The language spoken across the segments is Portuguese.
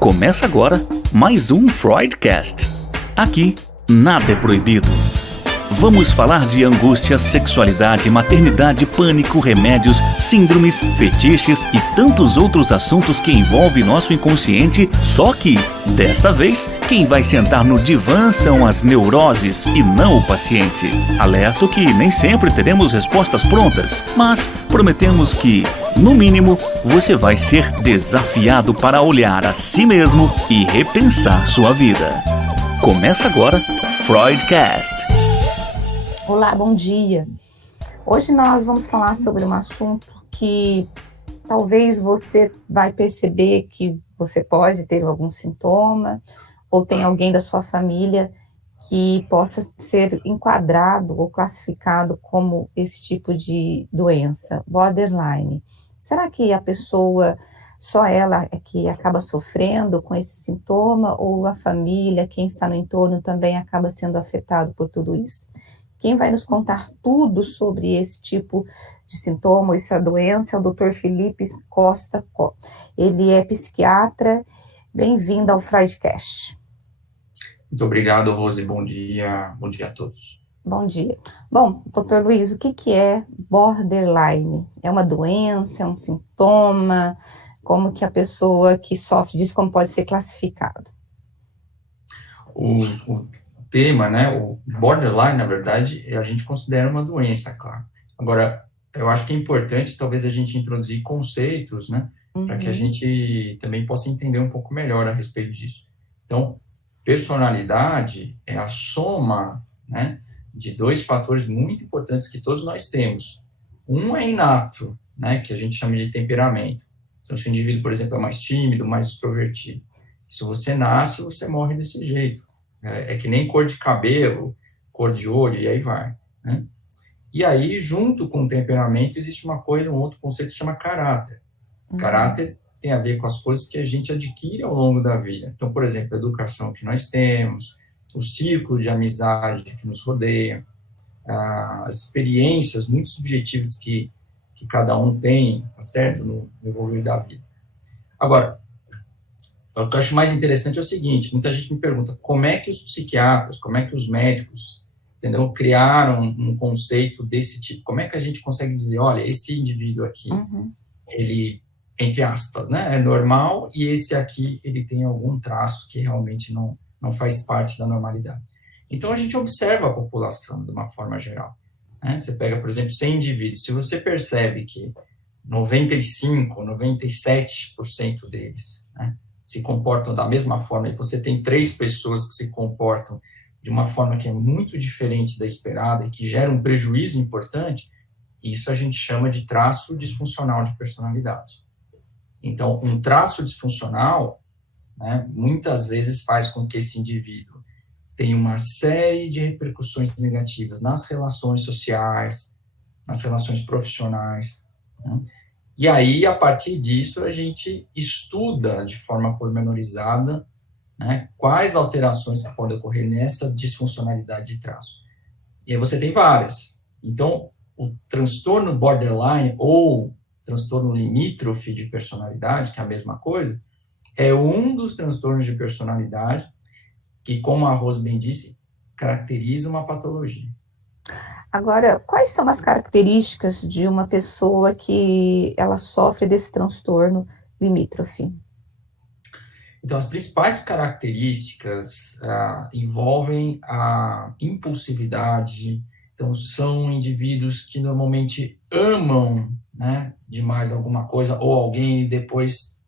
Começa agora mais um Freudcast. Aqui, nada é proibido. Vamos falar de angústia, sexualidade, maternidade, pânico, remédios, síndromes, fetiches e tantos outros assuntos que envolvem nosso inconsciente, só que, desta vez, quem vai sentar no divã são as neuroses e não o paciente. Alerto que nem sempre teremos respostas prontas, mas prometemos que, no mínimo, você vai ser desafiado para olhar a si mesmo e repensar sua vida. Começa agora, Freudcast. Olá, bom dia. Hoje nós vamos falar sobre um assunto que talvez você vai perceber que você pode ter algum sintoma ou tem alguém da sua família que possa ser enquadrado ou classificado como esse tipo de doença, borderline. Será que a pessoa, só ela é que acaba sofrendo com esse sintoma ou a família, quem está no entorno também acaba sendo afetado por tudo isso? Quem vai nos contar tudo sobre esse tipo de sintoma, essa doença, é o Dr. Felipe Costa. Ele é psiquiatra. Bem-vindo ao Freudcast. Muito obrigado, Rose. Bom dia a todos. Bom dia. Bom, doutor Luiz, o que é borderline? É uma doença, é um sintoma? Como que a pessoa que sofre disso, como pode ser classificado? O tema, né, o borderline, na verdade, a gente considera uma doença, claro. Agora, eu acho que é importante, talvez, a gente introduzir conceitos, né, para que a gente também possa entender um pouco melhor a respeito disso. Então, personalidade é a soma, né, de dois fatores muito importantes que todos nós temos. Um é inato, né, que a gente chama de temperamento. Então, se o indivíduo, por exemplo, é mais tímido, mais extrovertido, se você nasce, você morre desse jeito. É que nem cor de cabelo, cor de olho, e aí vai, né? E aí, junto com o temperamento, existe uma coisa, um outro conceito que chama caráter. Caráter tem a ver com as coisas que a gente adquire ao longo da vida. Então, por exemplo, a educação que nós temos, o círculo de amizade que nos rodeia, as experiências muito subjetivas que cada um tem, tá certo? No evoluir da vida. Agora, o que eu acho mais interessante é o seguinte, muita gente me pergunta como é que os psiquiatras, como é que os médicos, entendeu, criaram um conceito desse tipo, como é que a gente consegue dizer, olha, esse indivíduo aqui, ele, entre aspas, né, é normal, e esse aqui, ele tem algum traço que realmente não faz parte da normalidade. Então, a gente observa a população de uma forma geral, né? Você pega, por exemplo, 100 indivíduos, se você percebe que 95%, 97% deles, né, se comportam da mesma forma, e você tem 3 pessoas que se comportam de uma forma que é muito diferente da esperada e que gera um prejuízo importante, isso a gente chama de traço disfuncional de personalidade. Então, um traço disfuncional, né, muitas vezes faz com que esse indivíduo tenha uma série de repercussões negativas nas relações sociais, nas relações profissionais, né? E aí, a partir disso, a gente estuda de forma pormenorizada, né, quais alterações que podem ocorrer nessa disfuncionalidade de traço. E aí você tem várias. Então, o transtorno borderline ou transtorno limítrofe de personalidade, que é a mesma coisa, é um dos transtornos de personalidade que, como a Rose bem disse, caracteriza uma patologia. Agora, quais são as características de uma pessoa que ela sofre desse transtorno limítrofe? Então, as principais características envolvem a impulsividade. Então, são indivíduos que normalmente amam, né, demais alguma coisa ou alguém e depois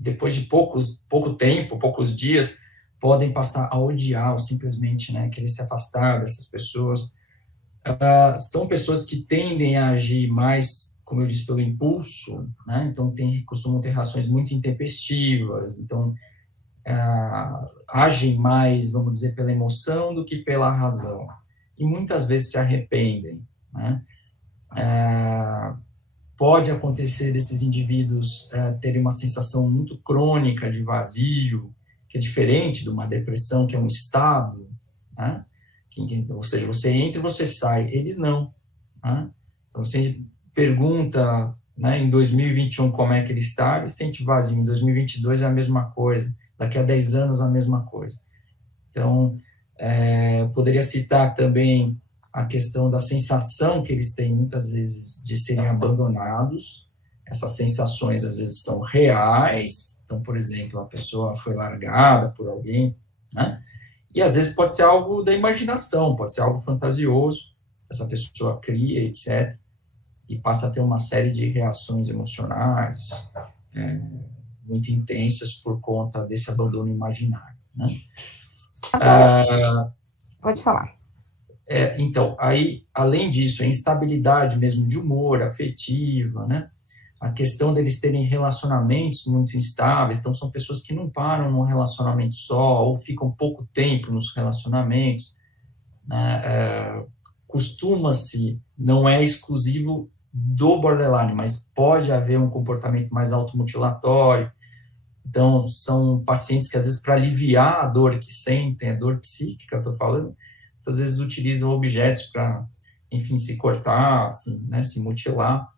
de pouco tempo, poucos dias, podem passar a odiar ou simplesmente, né, querer se afastar dessas pessoas. São pessoas que tendem a agir mais, como eu disse, pelo impulso, né? Então costumam ter reações muito intempestivas, então agem mais, vamos dizer, pela emoção do que pela razão. E muitas vezes se arrependem, né? Pode acontecer desses indivíduos terem uma sensação muito crônica de vazio, que é diferente de uma depressão, que é um estado, né? Ou seja, você entra e você sai, eles não, né? Então você pergunta, né, em 2021 como é que ele está, ele sente vazio, em 2022 é a mesma coisa. daqui a 10 anos a mesma coisa. Então, poderia citar também a questão da sensação que eles têm muitas vezes de serem abandonados. Essas sensações às vezes são reais. Então, por exemplo, a pessoa foi largada por alguém, né? E às vezes pode ser algo da imaginação, pode ser algo fantasioso, essa pessoa cria, etc., e passa a ter uma série de reações emocionais muito intensas por conta desse abandono imaginário, né? Agora, pode falar. Então, aí, além disso, a instabilidade mesmo de humor, afetiva, né? A questão deles terem relacionamentos muito instáveis, então são pessoas que não param num relacionamento só, ou ficam pouco tempo nos relacionamentos, né? Costuma-se, não é exclusivo do borderline, mas pode haver um comportamento mais automutilatório. Então, são pacientes que, às vezes, para aliviar a dor que sentem, a dor psíquica, estou falando, às vezes utilizam objetos para, enfim, se cortar, assim, né, se mutilar.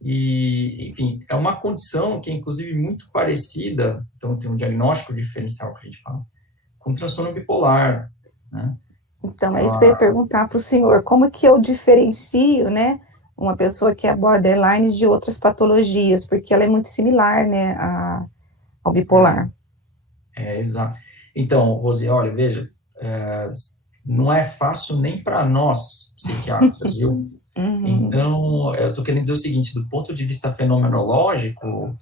E, enfim, é uma condição que é, inclusive, muito parecida, então tem um diagnóstico diferencial que a gente fala, com transtorno bipolar, né? Então, é isso que eu ia perguntar para o senhor, como que eu diferencio, né, uma pessoa que é borderline de outras patologias, porque ela é muito similar, né, ao bipolar. Exato. Então, Rose, olha, veja, não é fácil nem para nós, psiquiatras, viu? Então, eu estou querendo dizer o seguinte, do ponto de vista fenomenológico,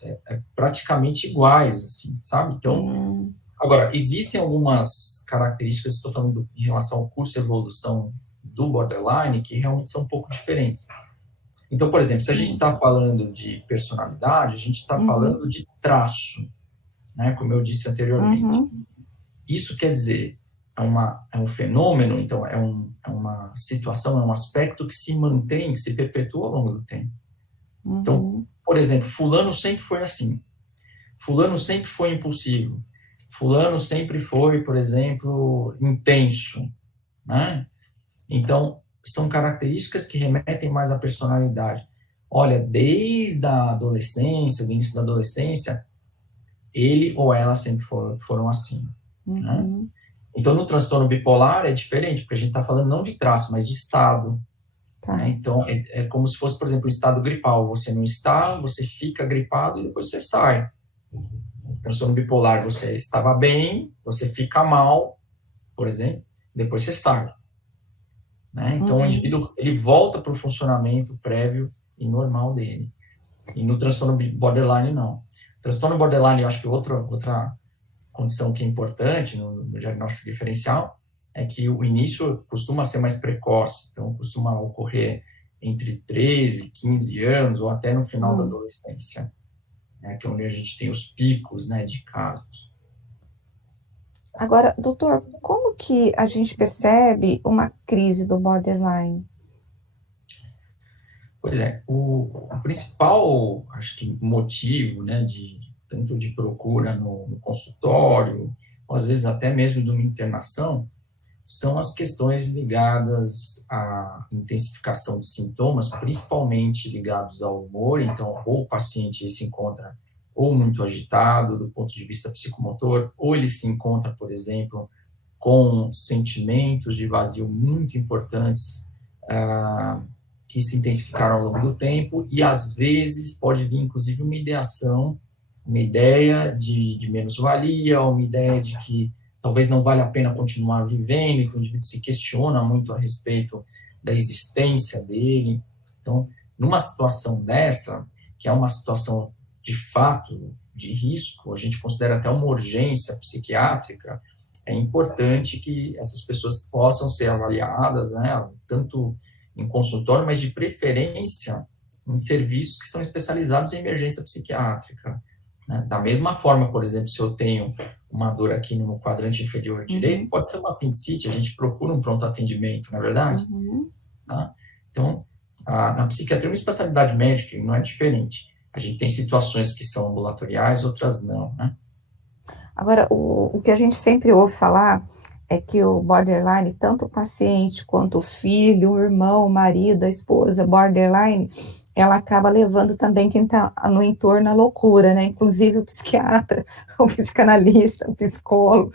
praticamente iguais, assim, sabe? Então, agora, existem algumas características, estou falando em relação ao curso de evolução do borderline, que realmente são um pouco diferentes. Então, por exemplo, se a gente está falando de personalidade, a gente está falando de traço, né, como eu disse anteriormente. Isso quer dizer, é um fenômeno, então é uma situação, é um aspecto que se mantém, que se perpetua ao longo do tempo. Então, por exemplo, fulano sempre foi assim, fulano sempre foi impulsivo, fulano sempre foi, por exemplo, intenso, né? Então, são características que remetem mais à personalidade. Olha, desde a adolescência, do início da adolescência, ele ou ela sempre foram assim, né? Então, no transtorno bipolar é diferente, porque a gente está falando não de traço, mas de estado. Tá. Né? Então, é como se fosse, por exemplo, um estado gripal. Você não está, você fica gripado e depois você sai. No transtorno bipolar, você estava bem, você fica mal, por exemplo, depois você sai. Né? Então, o indivíduo ele volta para o funcionamento prévio e normal dele. E no transtorno borderline, não. Transtorno borderline, eu acho que outra condição que é importante no diagnóstico diferencial é que o início costuma ser mais precoce, então costuma ocorrer entre 13, 15 anos ou até no final da adolescência, né, que é onde a gente tem os picos, né, de casos. Agora, doutor, como que a gente percebe uma crise do borderline? Pois é, o principal, acho que, motivo, né, tanto de procura no consultório, ou às vezes até mesmo de uma internação, são as questões ligadas à intensificação de sintomas, principalmente ligados ao humor. Então, ou o paciente se encontra ou muito agitado do ponto de vista psicomotor, ou ele se encontra, por exemplo, com sentimentos de vazio muito importantes, que se intensificaram ao longo do tempo, e às vezes pode vir, inclusive, uma ideação, uma ideia de menos-valia, uma ideia de que talvez não vale a pena continuar vivendo, então o indivíduo se questiona muito a respeito da existência dele. Então, numa situação dessa, que é uma situação de fato de risco, a gente considera até uma urgência psiquiátrica, é importante que essas pessoas possam ser avaliadas, né, tanto em consultório, mas de preferência em serviços que são especializados em emergência psiquiátrica. Né? Da mesma forma, por exemplo, se eu tenho uma dor aqui no quadrante inferior direito, pode ser uma apendicite, a gente procura um pronto atendimento, não é verdade? Tá? Então, na psiquiatria é uma especialidade médica, não é diferente. A gente tem situações que são ambulatoriais, outras não, né? Agora, o que a gente sempre ouve falar é que o borderline, tanto o paciente quanto o filho, o irmão, o marido, a esposa borderline, ela acaba levando também quem está no entorno à loucura, né? Inclusive o psiquiatra, o psicanalista, o psicólogo.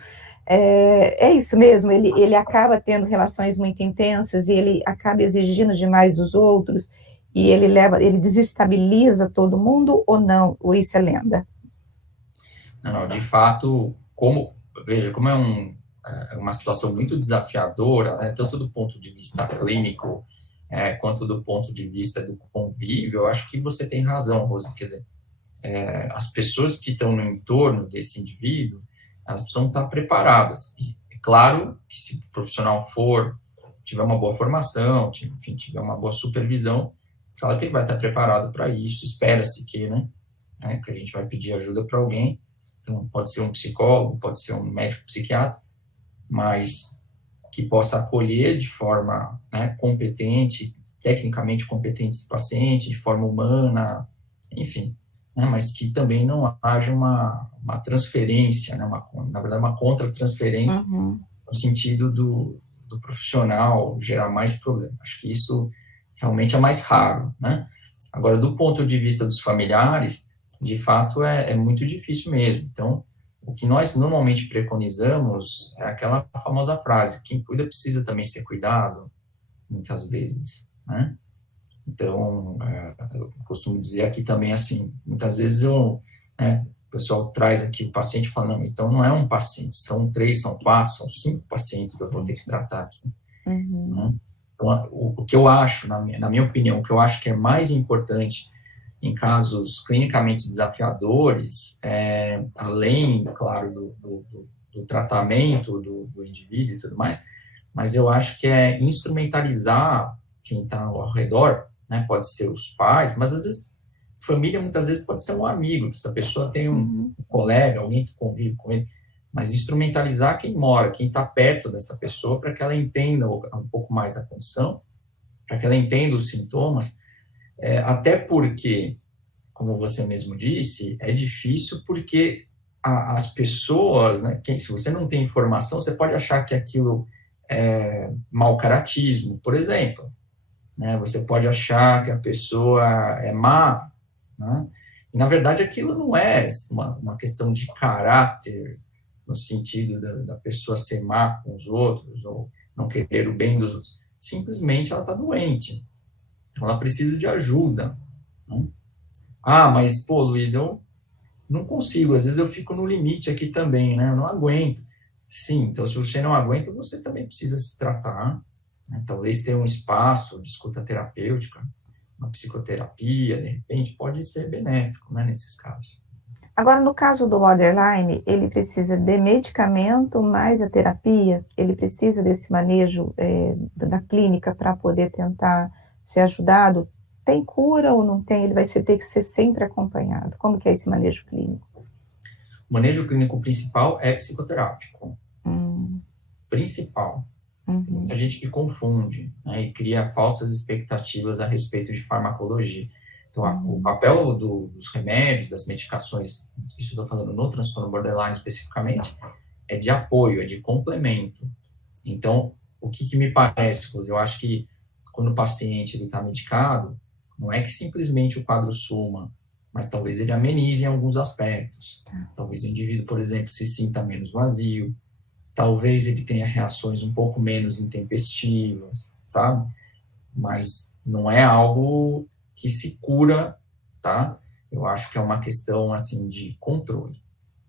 É isso mesmo, ele acaba tendo relações muito intensas e ele acaba exigindo demais dos outros e ele desestabiliza todo mundo ou não? Ou isso é lenda? Não, de fato, veja, como é uma situação muito desafiadora, né, tanto do ponto de vista clínico, quanto do ponto de vista do convívio, eu acho que você tem razão, Rose, quer dizer, as pessoas que estão no entorno desse indivíduo, elas precisam estar preparadas. E é claro que se o profissional tiver uma boa formação, enfim, tiver uma boa supervisão, claro que ele vai estar preparado para isso, espera-se que, né, que a gente vai pedir ajuda para alguém. Então, pode ser um psicólogo, pode ser um médico psiquiatra, mas que possa acolher de forma, né, competente, tecnicamente competente esse paciente, de forma humana, enfim, né, mas que também não haja uma transferência, né, na verdade, uma contra-transferência, Uhum. no sentido do profissional gerar mais problema. Acho que isso realmente é mais raro, né? Agora, do ponto de vista dos familiares, de fato, é muito difícil mesmo. Então, o que nós normalmente preconizamos é aquela famosa frase: quem cuida precisa também ser cuidado, muitas vezes, né? Então, eu costumo dizer aqui também assim, muitas vezes o pessoal traz aqui o paciente e fala, não, então não é um paciente, são 3, são 4, são 5 pacientes que eu vou ter que tratar aqui. Uhum. Né? Então, o que eu acho, na minha opinião, o que eu acho que é mais importante em casos clinicamente desafiadores, além, claro, do tratamento do indivíduo e tudo mais, mas eu acho que é instrumentalizar quem está ao redor, né? Pode ser os pais, mas às vezes família muitas vezes pode ser um amigo, que essa pessoa tem um colega, alguém que convive com ele, mas instrumentalizar quem mora, quem está perto dessa pessoa, para que ela entenda um pouco mais da condição, para que ela entenda os sintomas, até porque, como você mesmo disse, é difícil porque as pessoas, né, se você não tem informação, você pode achar que aquilo é mau caratismo, por exemplo, né? Você pode achar que a pessoa é má, né? E, na verdade, aquilo não é uma questão de caráter, no sentido da pessoa ser má com os outros, ou não querer o bem dos outros. Simplesmente ela está doente. Ela precisa de ajuda. Né? Ah, mas, pô, Luiz, eu não consigo. Às vezes eu fico no limite aqui também, né? Eu não aguento. Sim, então se você não aguenta, você também precisa se tratar. Né? Talvez ter um espaço de escuta terapêutica, uma psicoterapia, de repente, pode ser benéfico, né, nesses casos. Agora, no caso do borderline, ele precisa de medicamento mais a terapia? Ele precisa desse manejo da clínica para poder tentar ser ajudado? Tem cura ou não tem? Ele vai ter que ser sempre acompanhado. Como que é esse manejo clínico? O manejo clínico principal é psicoterápico. Hum. Principal. Tem muita gente que confunde, né, e cria falsas expectativas a respeito de farmacologia. Então, o papel dos remédios, das medicações, isso estou falando no transtorno borderline especificamente, é de apoio, é de complemento. Então, o que me parece? Eu acho que quando o paciente está medicado, não é que simplesmente o quadro suma, mas talvez ele amenize em alguns aspectos. Talvez o indivíduo, por exemplo, se sinta menos vazio, talvez ele tenha reações um pouco menos intempestivas, sabe? Mas não é algo que se cura, tá? Eu acho que é uma questão, assim, de controle,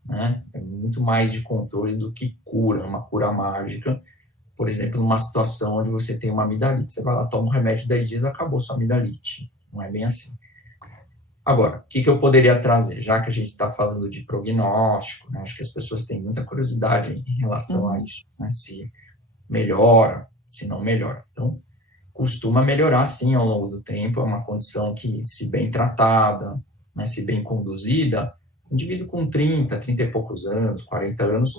né? É muito mais de controle do que cura, uma cura mágica. Por exemplo, numa situação onde você tem uma amidalite, você vai lá, toma um remédio 10 dias, acabou sua amidalite. Não é bem assim. Agora, o que eu poderia trazer? Já que a gente está falando de prognóstico, né, acho que as pessoas têm muita curiosidade em relação a isso, né, se melhora, se não melhora. Então, costuma melhorar sim ao longo do tempo, é uma condição que, se bem tratada, né, se bem conduzida, um indivíduo com 30 e poucos anos, 40 anos,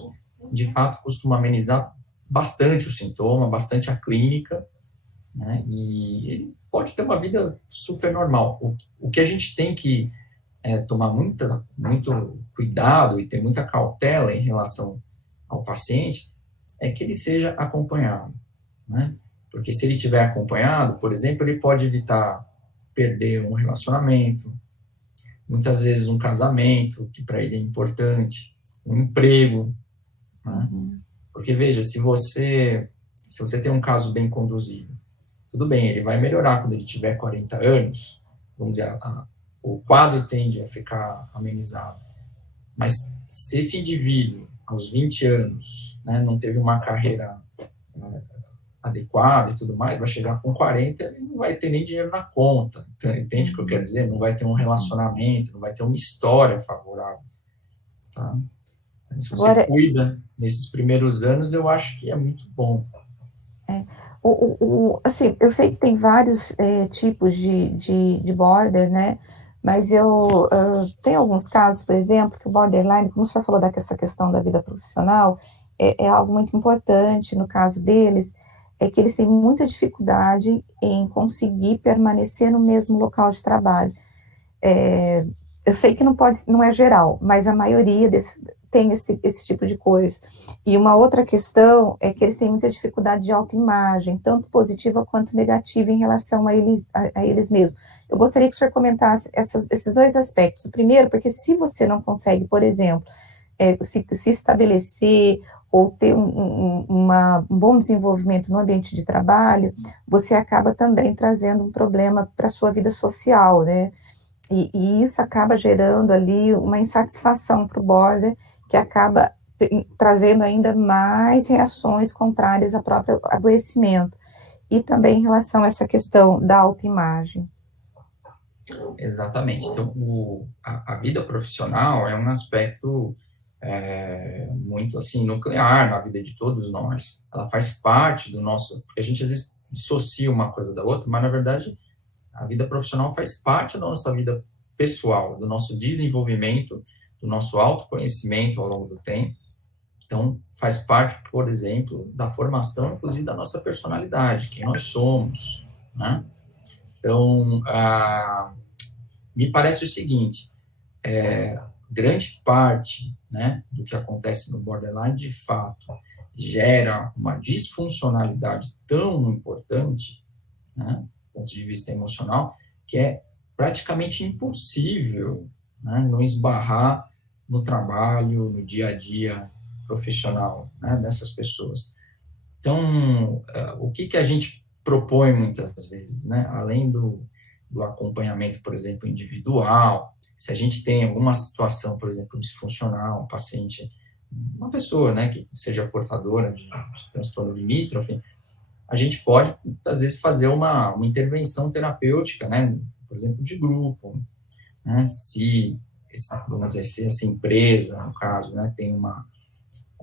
de fato costuma amenizar bastante o sintoma, bastante a clínica, né, e ele pode ter uma vida super normal. O que a gente tem que tomar muito cuidado e ter muita cautela em relação ao paciente é que ele seja acompanhado, né? Porque se ele estiver acompanhado, por exemplo, ele pode evitar perder um relacionamento, muitas vezes um casamento, que para ele é importante, um emprego, né? Porque, veja, se você tem um caso bem conduzido, tudo bem, ele vai melhorar quando ele tiver 40 anos, vamos dizer, o quadro tende a ficar amenizado. Mas se esse indivíduo, aos 20 anos, né, não teve uma carreira adequada e tudo mais, vai chegar com 40, ele não vai ter nem dinheiro na conta. Então, entende o que eu quero dizer? Não vai ter um relacionamento, não vai ter uma história favorável. Tá? Então, se você cuida nesses primeiros anos, eu acho que é muito bom. Assim, eu sei que tem vários tipos de border, né? Mas tem alguns casos, por exemplo, que o borderline, como o senhor falou dessa questão da vida profissional, é algo muito importante no caso deles, é que eles têm muita dificuldade em conseguir permanecer no mesmo local de trabalho. Eu sei que não é geral, mas a maioria tem esse tipo de coisa. E uma outra questão é que eles têm muita dificuldade de autoimagem, tanto positiva quanto negativa em relação a eles mesmos. Eu gostaria que o senhor comentasse esses dois aspectos. O primeiro, porque se você não consegue, por exemplo, se estabelecer ou ter um bom desenvolvimento no ambiente de trabalho, você acaba também trazendo um problema para a sua vida social, né? E isso acaba gerando ali uma insatisfação para o border, que acaba trazendo ainda mais reações contrárias ao próprio adoecimento. E também em relação a essa questão da autoimagem. Exatamente. Então, a vida profissional é um aspecto muito assim nuclear na vida de todos nós. Ela faz parte do nosso, porque a gente às vezes dissocia uma coisa da outra, mas na verdade a vida profissional faz parte da nossa vida pessoal, do nosso desenvolvimento, do nosso autoconhecimento ao longo do tempo. Então, faz parte, por exemplo, da formação, inclusive, da nossa personalidade, quem nós somos, né? Então, me parece o seguinte, grande parte, né, do que acontece no borderline, de fato, gera uma disfuncionalidade tão importante, né, do ponto de vista emocional, que é praticamente impossível, né, não esbarrar no trabalho, no dia a dia profissional, né, dessas pessoas. Então, o que a gente propõe muitas vezes, né, além do acompanhamento, por exemplo, individual, se a gente tem alguma situação, por exemplo, disfuncional, um paciente, uma pessoa, né, que seja portadora de transtorno limítrofe, a gente pode, às vezes, fazer uma intervenção terapêutica, né, por exemplo, de grupo, né, vamos dizer, se essa empresa, no caso, né, tem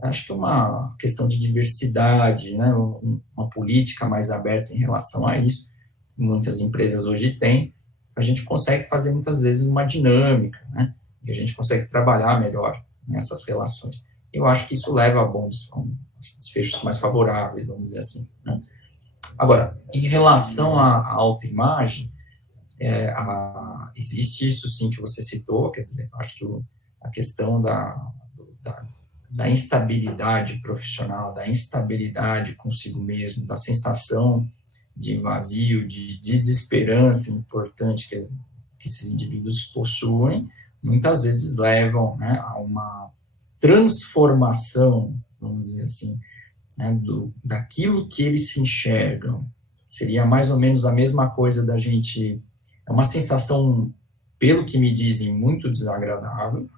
acho que uma questão de diversidade, né, uma política mais aberta em relação a isso, muitas empresas hoje têm, a gente consegue fazer muitas vezes uma dinâmica, né, e a gente consegue trabalhar melhor nessas relações. Eu acho que isso leva a bons desfechos mais favoráveis, vamos dizer assim, né. Agora, em relação à autoimagem, existe isso sim que você citou, quer dizer, acho que a questão da instabilidade profissional, da instabilidade consigo mesmo, da sensação de vazio, de desesperança importante que esses indivíduos possuem, muitas vezes levam, né, a uma transformação, vamos dizer assim, né, daquilo que eles se enxergam. Seria mais ou menos a mesma coisa da gente... É uma sensação, pelo que me dizem, muito desagradável,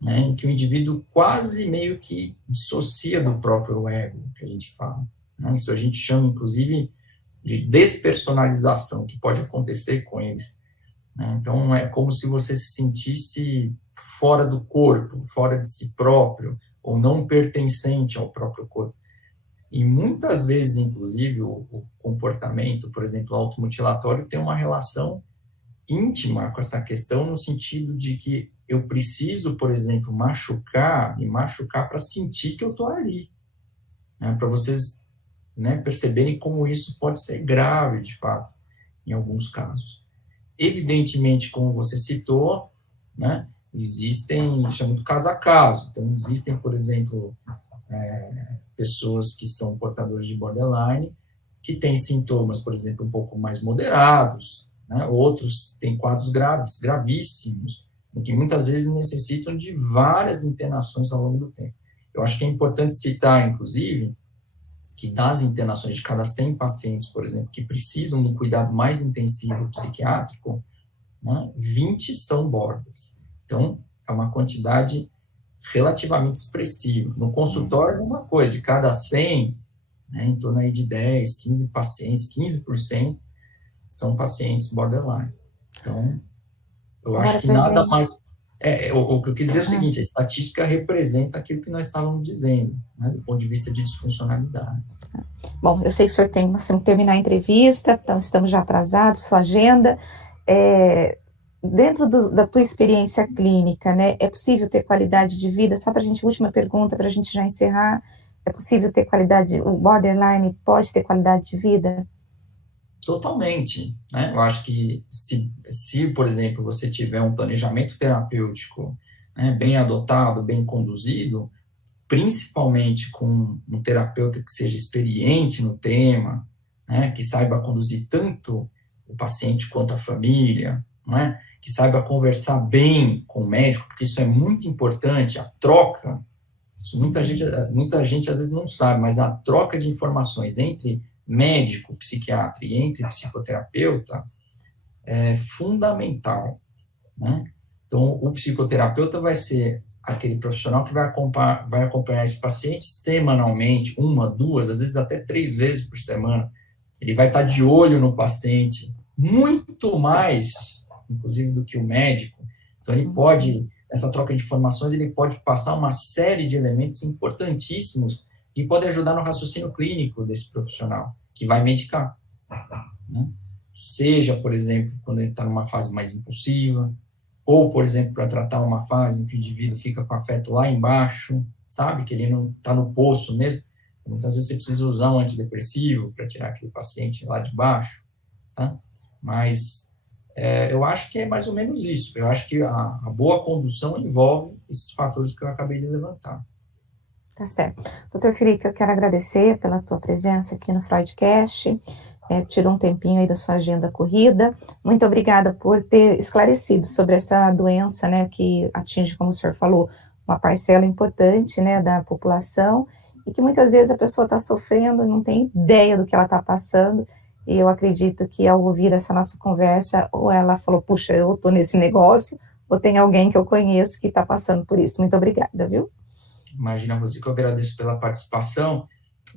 né, em que o indivíduo quase meio que dissocia do próprio ego, que a gente fala. Né? Isso a gente chama, inclusive, de despersonalização, que pode acontecer com eles. Né? Então, é como se você se sentisse fora do corpo, fora de si próprio, ou não pertencente ao próprio corpo. E muitas vezes, inclusive, o comportamento, por exemplo, automutilatório, tem uma relação íntima com essa questão, no sentido de que eu preciso, por exemplo, me machucar para sentir que eu estou ali. Né? Para vocês, né, perceberem como isso pode ser grave, de fato, em alguns casos. Evidentemente, como você citou, né, existem, isso é muito caso a caso. Então, existem, por exemplo, pessoas que são portadores de borderline, que têm sintomas, por exemplo, um pouco mais moderados, né? Outros têm quadros graves, gravíssimos, que muitas vezes necessitam de várias internações ao longo do tempo. Eu acho que é importante citar, inclusive, que das internações de cada 100 pacientes, por exemplo, que precisam de um cuidado mais intensivo psiquiátrico, né, 20 são borders. Então, é uma quantidade relativamente expressiva. No consultório é uma coisa, de cada 100, né, em torno aí de 10, 15 pacientes, 15% são pacientes borderline. Então, eu acho que nada mais... o que eu quis dizer é o seguinte, a estatística representa aquilo que nós estávamos dizendo, né, do ponto de vista de disfuncionalidade. Bom, eu sei que o senhor tem que terminar a entrevista, então estamos já atrasados, sua agenda. Dentro da tua experiência clínica, né, é possível ter qualidade de vida? Só para a gente, última pergunta, para a gente já encerrar, é possível ter qualidade, o borderline pode ter qualidade de vida? Totalmente, né? Eu acho que se, por exemplo, você tiver um planejamento terapêutico, né, bem adotado, bem conduzido, principalmente com um terapeuta que seja experiente no tema, né, que saiba conduzir tanto o paciente quanto a família, né, que saiba conversar bem com o médico, porque isso é muito importante, a troca, isso muita gente às vezes não sabe, mas a troca de informações entre médico, psiquiatra e entre psicoterapeuta é fundamental, né? Então, o psicoterapeuta vai ser aquele profissional que vai acompanhar esse paciente semanalmente, 1, 2, às vezes até 3 vezes por semana. Ele vai estar de olho no paciente, muito mais, inclusive, do que o médico. Então, ele pode, nessa troca de informações, ele pode passar uma série de elementos importantíssimos e pode ajudar no raciocínio clínico desse profissional, que vai medicar, né? Seja, por exemplo, quando ele está numa fase mais impulsiva, ou, por exemplo, para tratar uma fase em que o indivíduo fica com afeto lá embaixo, sabe, que ele não está no poço mesmo. Muitas vezes você precisa usar um antidepressivo para tirar aquele paciente lá de baixo, tá? Mas eu acho que é mais ou menos isso. Eu acho que a boa condução envolve esses fatores que eu acabei de levantar. Tá certo. Doutor Felipe, eu quero agradecer pela tua presença aqui no Freudcast, tirou um tempinho aí da sua agenda corrida. Muito obrigada por ter esclarecido sobre essa doença, né, que atinge, como o senhor falou, uma parcela importante, né, da população, e que muitas vezes a pessoa está sofrendo e não tem ideia do que ela está passando, e eu acredito que ao ouvir essa nossa conversa, ou ela falou, puxa, eu estou nesse negócio, ou tem alguém que eu conheço que está passando por isso. Muito obrigada, viu? Imagina, Rosy, que eu agradeço pela participação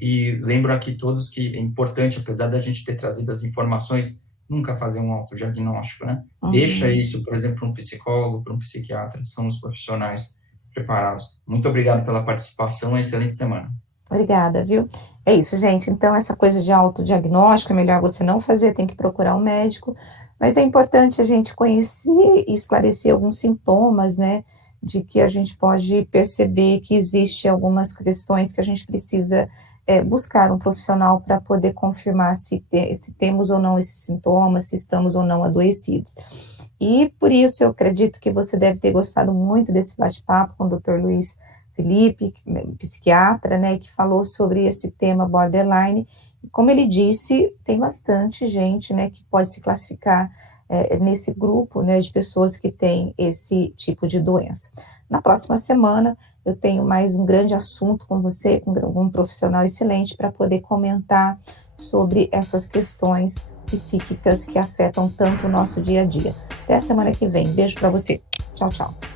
e lembro aqui todos que é importante, apesar da gente ter trazido as informações, nunca fazer um autodiagnóstico, né? Deixa isso, por exemplo, para um psicólogo, para um psiquiatra, são os profissionais preparados. Muito obrigado pela participação, excelente semana. Obrigada, viu? É isso, gente. Então, essa coisa de autodiagnóstico é melhor você não fazer, tem que procurar um médico, mas é importante a gente conhecer e esclarecer alguns sintomas, né? De que a gente pode perceber que existe algumas questões que a gente precisa buscar um profissional para poder confirmar se temos ou não esses sintomas, se estamos ou não adoecidos. E por isso eu acredito que você deve ter gostado muito desse bate-papo com o Dr. Luiz Felipe, psiquiatra, né, que falou sobre esse tema borderline. E como ele disse, tem bastante gente, né, que pode se classificar nesse grupo, né, de pessoas que têm esse tipo de doença. Na próxima semana, eu tenho mais um grande assunto com você, com um profissional excelente, para poder comentar sobre essas questões psíquicas que afetam tanto o nosso dia a dia. Até a semana que vem. Beijo para você. Tchau, tchau.